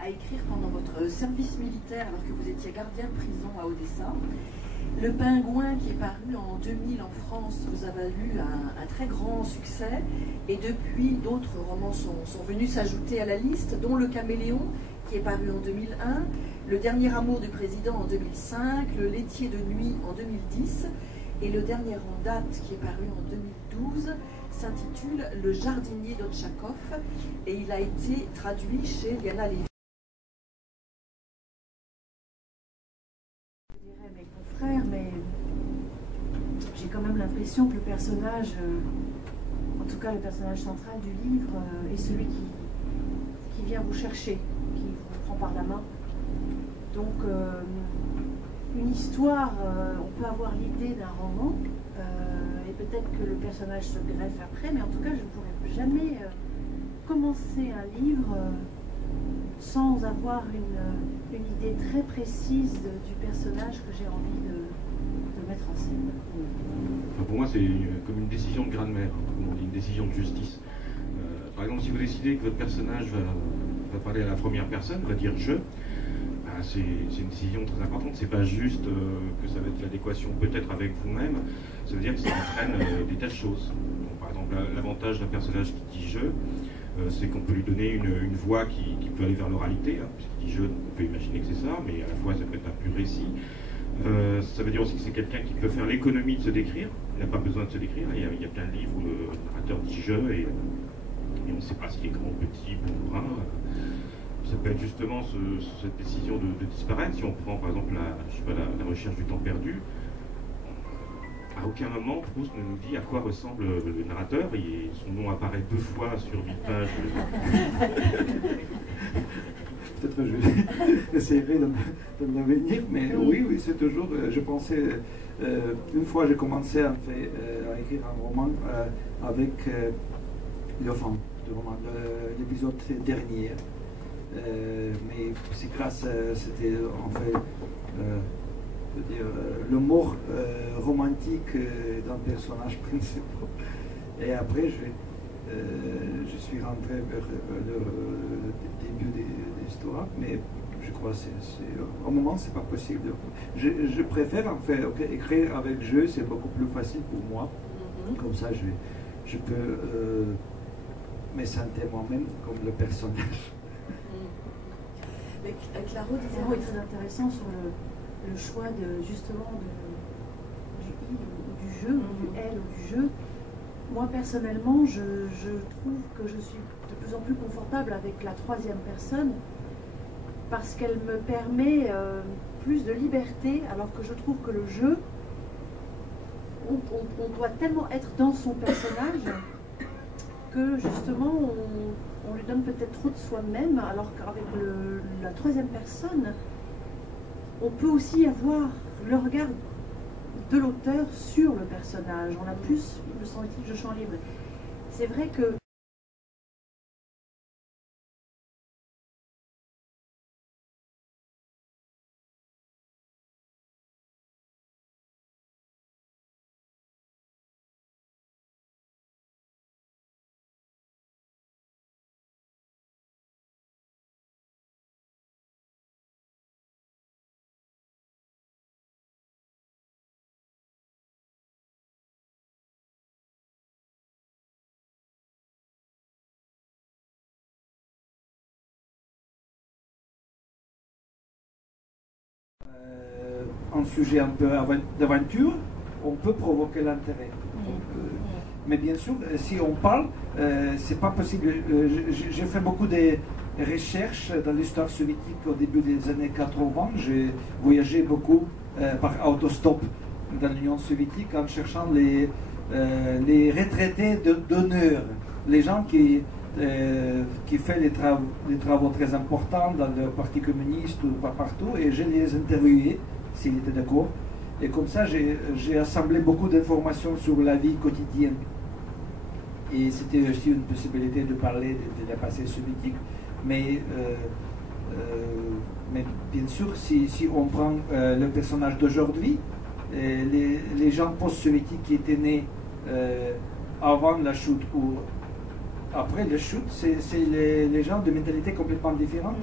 à écrire pendant votre service militaire alors que vous étiez gardien de prison à Odessa. Le Pingouin, qui est paru en 2000 en France, vous avez eu un très grand succès. Et depuis, d'autres romans sont venus s'ajouter à la liste, dont Le Caméléon, qui est paru en 2001, Le Dernier Amour du Président en 2005, Le Laitier de Nuit en 2010, et le dernier en date, qui est paru en 2012, s'intitule Le Jardinier d'Otchakov, et il a été traduit chez Liana Lévy. Mes confrères, mais j'ai quand même l'impression que le personnage, en tout cas le personnage central du livre, est celui qui vient vous chercher, qui vous prend par la main. Donc une histoire, on peut avoir l'idée d'un roman, et peut-être que le personnage se greffe après, mais en tout cas je ne pourrais jamais commencer un livre sans avoir une idée très précise du personnage que j'ai envie de mettre en scène. Enfin, pour moi, c'est comme une décision de grande-mère, comme on dit, une décision de justice. Par exemple, si vous décidez que votre personnage va parler à la première personne, va dire « je », ben, c'est une décision très importante. C'est pas juste que ça va être l'adéquation peut-être avec vous-même, ça veut dire que ça entraîne des tas de choses. Donc, par exemple, l'avantage d'un personnage qui dit « je », c'est qu'on peut lui donner une voix qui peut aller vers l'oralité, hein, puisqu'il dit « je », on peut imaginer que c'est ça, mais à la fois ça peut être un pur récit. Ça veut dire aussi que c'est quelqu'un qui peut faire l'économie de se décrire, il n'a pas besoin de se décrire. Il y a plein de livres où le narrateur dit « je » et on ne sait pas s'il est grand, petit, bon, brun. Ça peut être justement cette décision de disparaître. Si on prend par exemple la recherche du temps perdu, à aucun moment Proust ne nous dit à quoi ressemble le narrateur. Son nom apparaît 2 fois sur 1000 pages. Peut-être je essaierai de me revenir, mais oui, c'est toujours. Je pensais, une fois j'ai commencé à écrire un roman avec le fond du roman, l'épisode dernier. Mais c'est grâce, c'était en fait le mot romantique d'un personnage principal. Et après, je suis rentré vers le début de l'histoire, mais je crois que au moment c'est pas possible. Je préfère en fait écrire avec jeu, c'est beaucoup plus facile pour moi. Comme ça, je peux me sentir moi-même comme le personnage. Claro est très intéressant sur le choix justement du il ou du jeu, ou du elle ou du jeu. Moi personnellement, je trouve que je suis de plus en plus confortable avec la 3e personne parce qu'elle me permet plus de liberté, alors que je trouve que le jeu, on doit tellement être dans son personnage que justement on lui donne peut-être trop de soi-même, alors qu'avec la 3e personne, on peut aussi avoir le regard de l'auteur sur le personnage. On a plus le sentiment de champ libre. C'est vrai que un sujet un peu d'aventure, on peut provoquer l'intérêt. Mais bien sûr, si on parle, c'est pas possible. J'ai fait beaucoup de recherches dans l'histoire soviétique au début des années 80. J'ai voyagé beaucoup par autostop dans l'Union soviétique en cherchant les retraités d'honneur, les gens qui font les travaux très importants dans le Parti communiste ou pas partout, et je les interviewais s'ils étaient d'accord. Et comme ça, j'ai assemblé beaucoup d'informations sur la vie quotidienne. Et c'était aussi une possibilité de parler de la passé soviétique. Mais bien sûr, si on prend le personnage d'aujourd'hui, les gens post-soviétiques qui étaient nés avant la chute ou après la chute, c'est les gens de mentalité complètement différente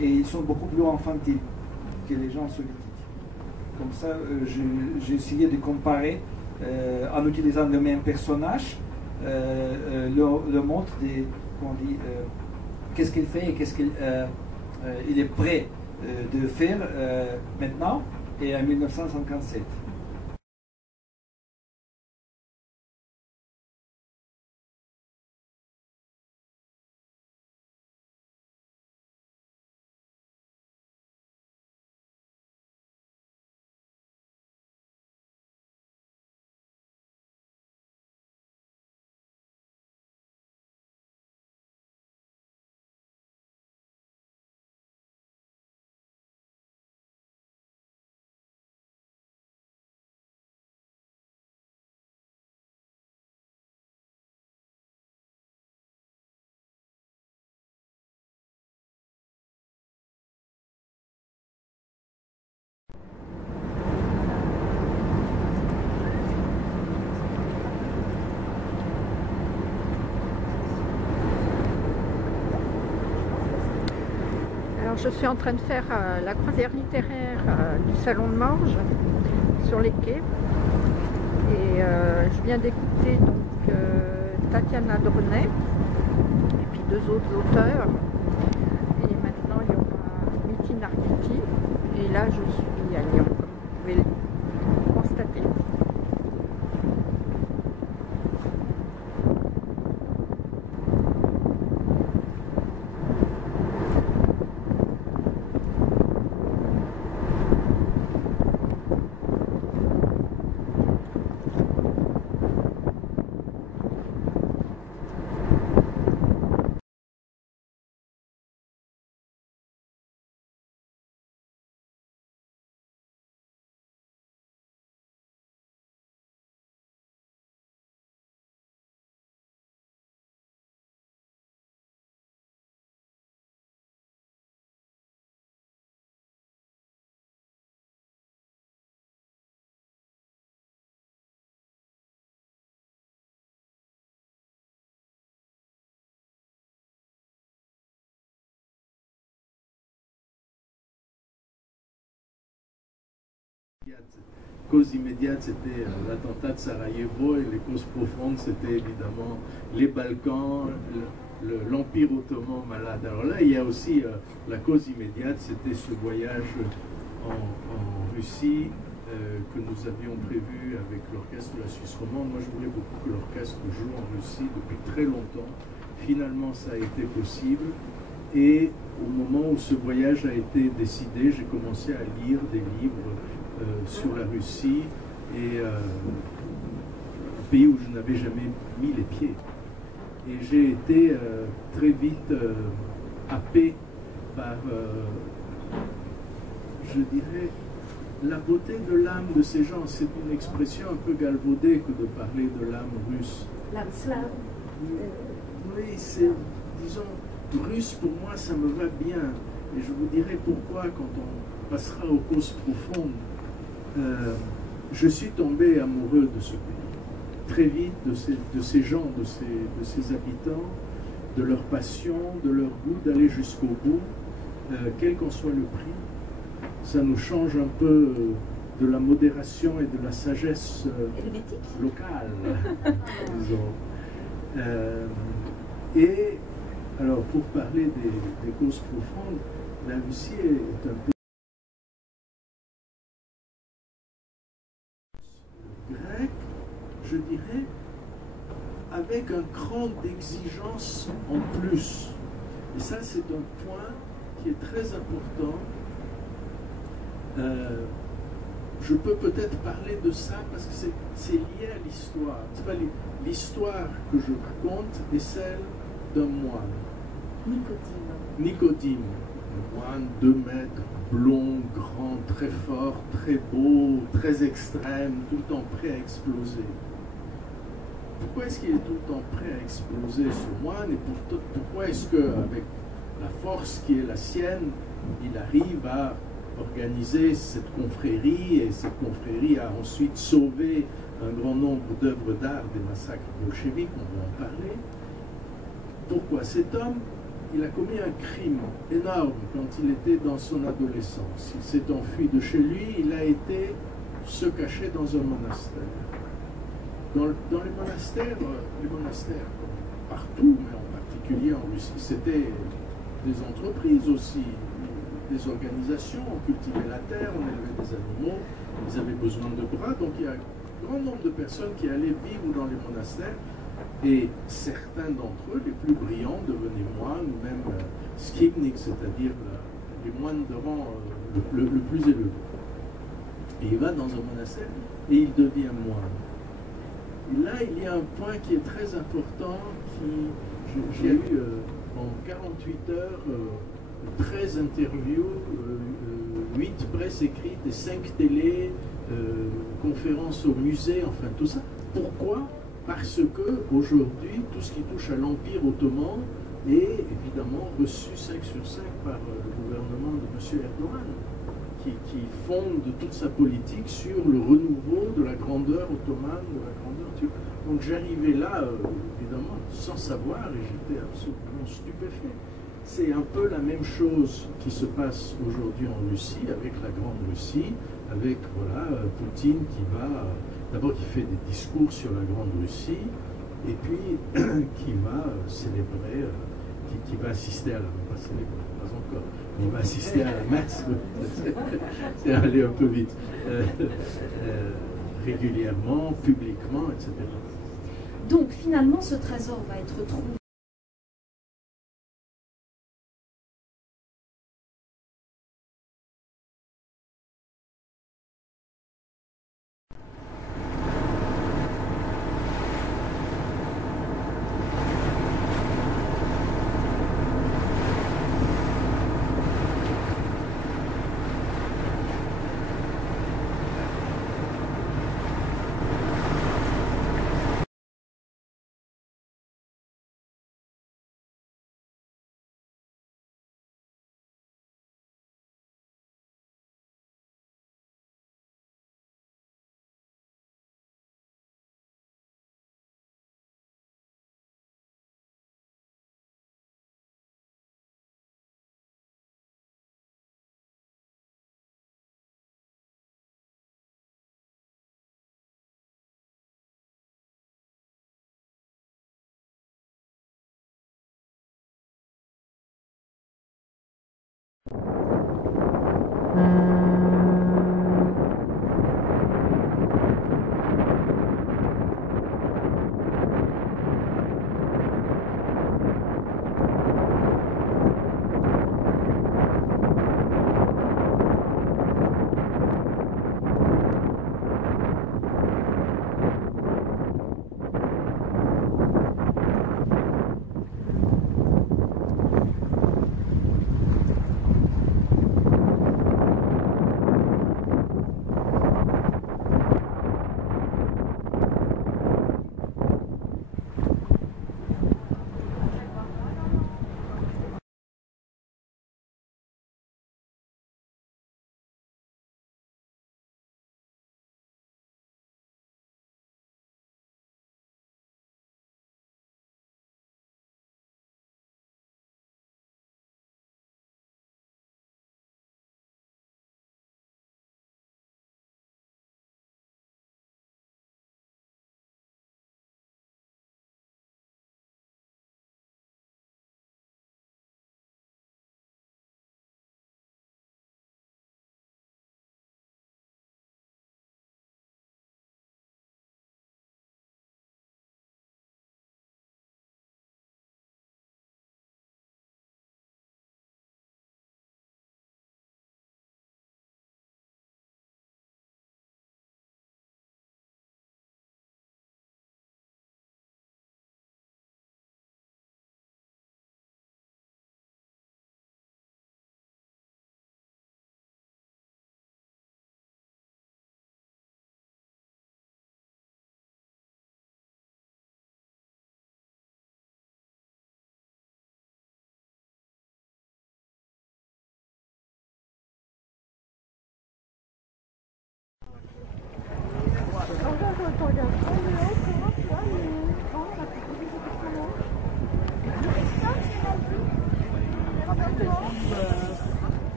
et ils sont beaucoup plus infantiles que les gens soviétiques. Comme ça, j'ai essayé de comparer, en utilisant le même personnage, le mode de, comment on dit, qu'est-ce qu'il fait et qu'est-ce qu'il il est prêt de faire maintenant et en 1957. Je suis en train de faire la croisière littéraire du Salon de Morges sur les quais et je viens d'écouter donc Tatiana Drenet et puis 2 autres auteurs et maintenant il y aura Miti Nargiti et là je suis à Lyon comme vous pouvez le constater. Cause immédiate, c'était l'attentat de Sarajevo, et les causes profondes, c'était évidemment les Balkans, l'Empire ottoman malade. Alors là, il y a aussi la cause immédiate, c'était ce voyage en Russie que nous avions prévu avec l'orchestre de la Suisse romande. Moi, je voulais beaucoup que l'orchestre joue en Russie depuis très longtemps. Finalement, ça a été possible. Et au moment où ce voyage a été décidé, j'ai commencé à lire des livres sur la Russie, et un pays où je n'avais jamais mis les pieds. Et j'ai été très vite happé par, je dirais, la beauté de l'âme de ces gens. C'est une expression un peu galvaudée que de parler de l'âme russe. L'âme slave. Oui, c'est, disons, russe pour moi ça me va bien. Et je vous dirai pourquoi quand on passera aux causes profondes. Je suis tombé amoureux de ce pays, très vite, de ces gens, de ces habitants, de leur passion, de leur goût d'aller jusqu'au bout, quel qu'en soit le prix. Ça nous change un peu de la modération et de la sagesse locale, disons. Et alors, pour parler des causes profondes, la Russie est un pays grec, je dirais, avec un cran d'exigence en plus. Et ça, c'est un point qui est très important. Je peux peut-être parler de ça parce que c'est lié à l'histoire. C'est pas l'histoire que je raconte est celle d'un moine. Nicodime. Un moine 2 mètres, blond, grand, très fort, très beau, très extrême, tout le temps prêt à exploser. Pourquoi est-ce qu'il est tout le temps prêt à exploser, ce moine, et pourquoi est-ce qu'avec la force qui est la sienne, il arrive à organiser cette confrérie, et cette confrérie a ensuite sauvé un grand nombre d'œuvres d'art des massacres bolcheviques, on va en parler. Pourquoi cet homme il a commis un crime énorme quand il était dans son adolescence. Il s'est enfui de chez lui, il a été se cacher dans un monastère. Dans les monastères partout, mais en particulier en Russie, c'était des entreprises aussi, des organisations, on cultivait la terre, on élevait des animaux, ils avaient besoin de bras, donc il y a un grand nombre de personnes qui allaient vivre dans les monastères, et certains d'entre eux, les plus brillants, devenaient moines, ou même skibniks, c'est-à-dire les moines de rang le plus élevé. Et il va dans un monastère et il devient moine. Et là, il y a un point qui est très important, j'ai eu en 48 heures 13 interviews, 8 presses écrites et 5 télés, conférences au musée, enfin tout ça. Pourquoi? Parce que aujourd'hui, tout ce qui touche à l'Empire ottoman est évidemment reçu 5 sur 5 par le gouvernement de M. Erdogan, qui fonde toute sa politique sur le renouveau de la grandeur ottomane, de la grandeur turque. Donc j'arrivais là, évidemment, sans savoir, et j'étais absolument stupéfait. C'est un peu la même chose qui se passe aujourd'hui en Russie, avec la Grande Russie, avec voilà, Poutine qui va, d'abord qui fait des discours sur la Grande Russie, et puis qui va célébrer, qui va assister à la, pas célébrer, pas encore, mais il va assister à la messe, c'est aller un peu vite, régulièrement, publiquement, etc. Donc finalement, ce trésor va être trouvé.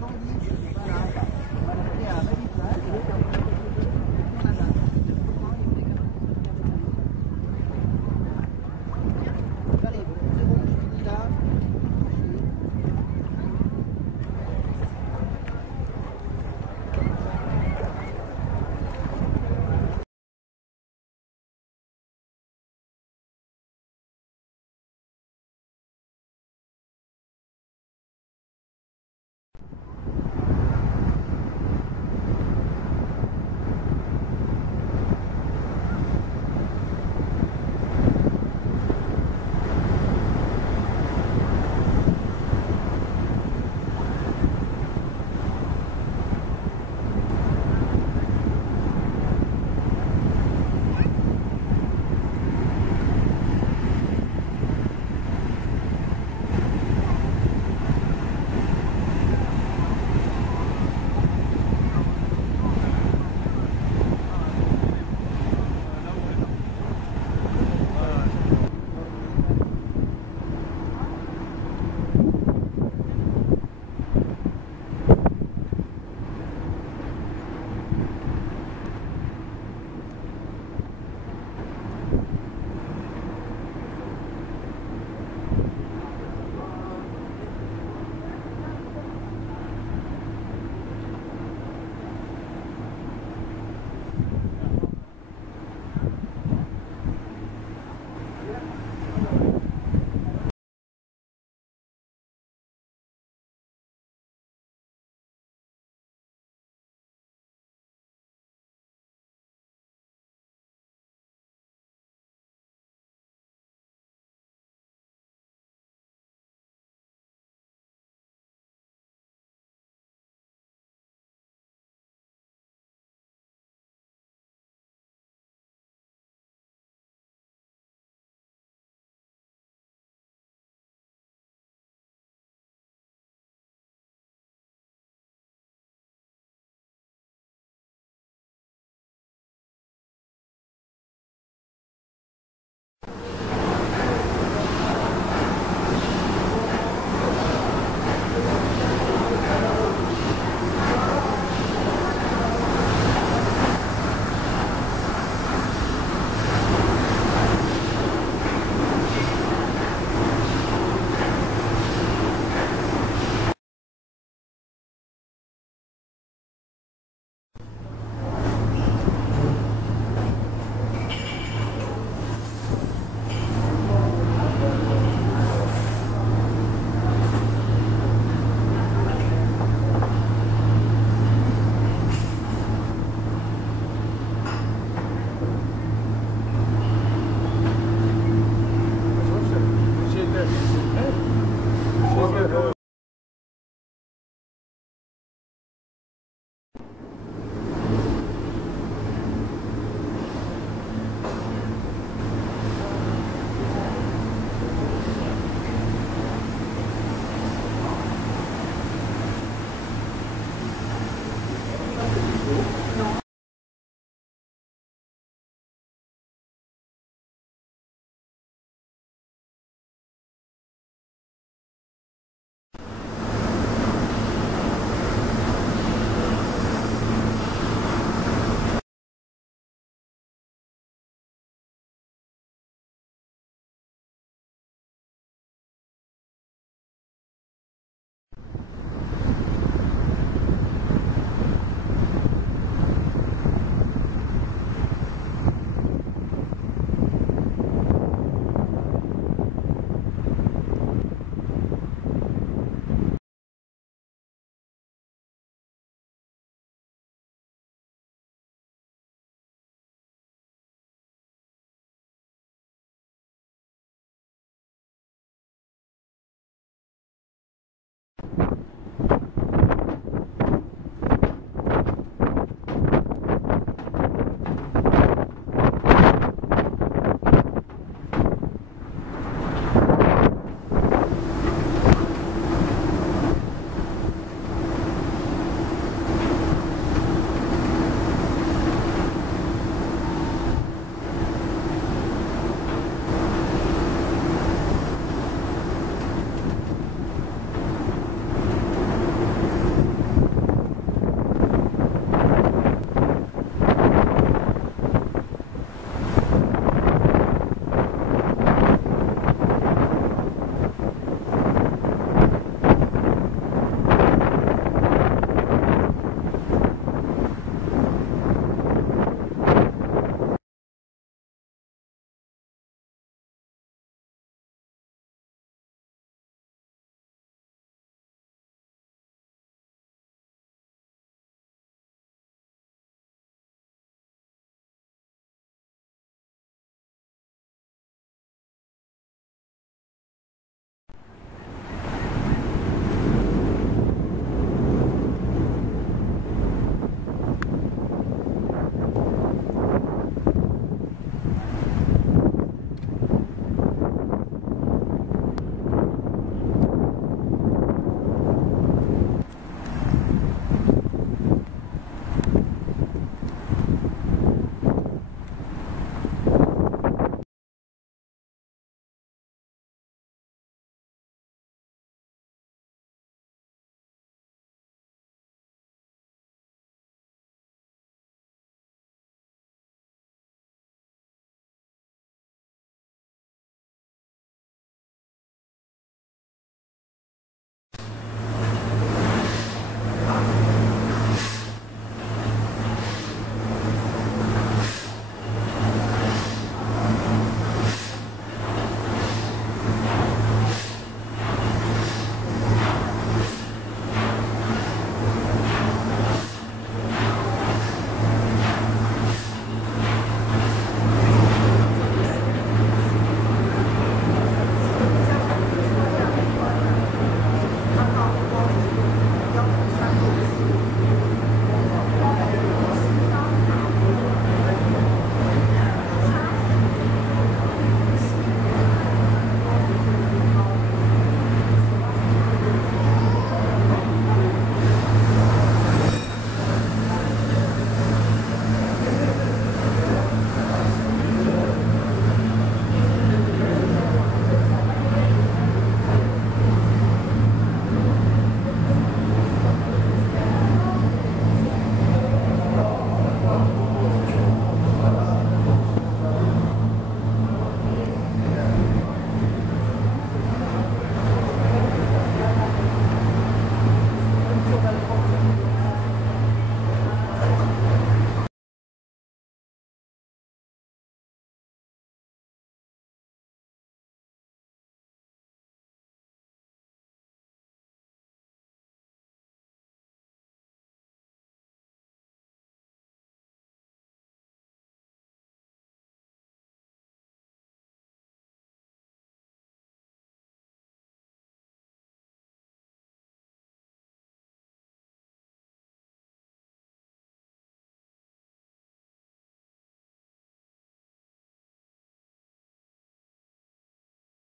Gandhi.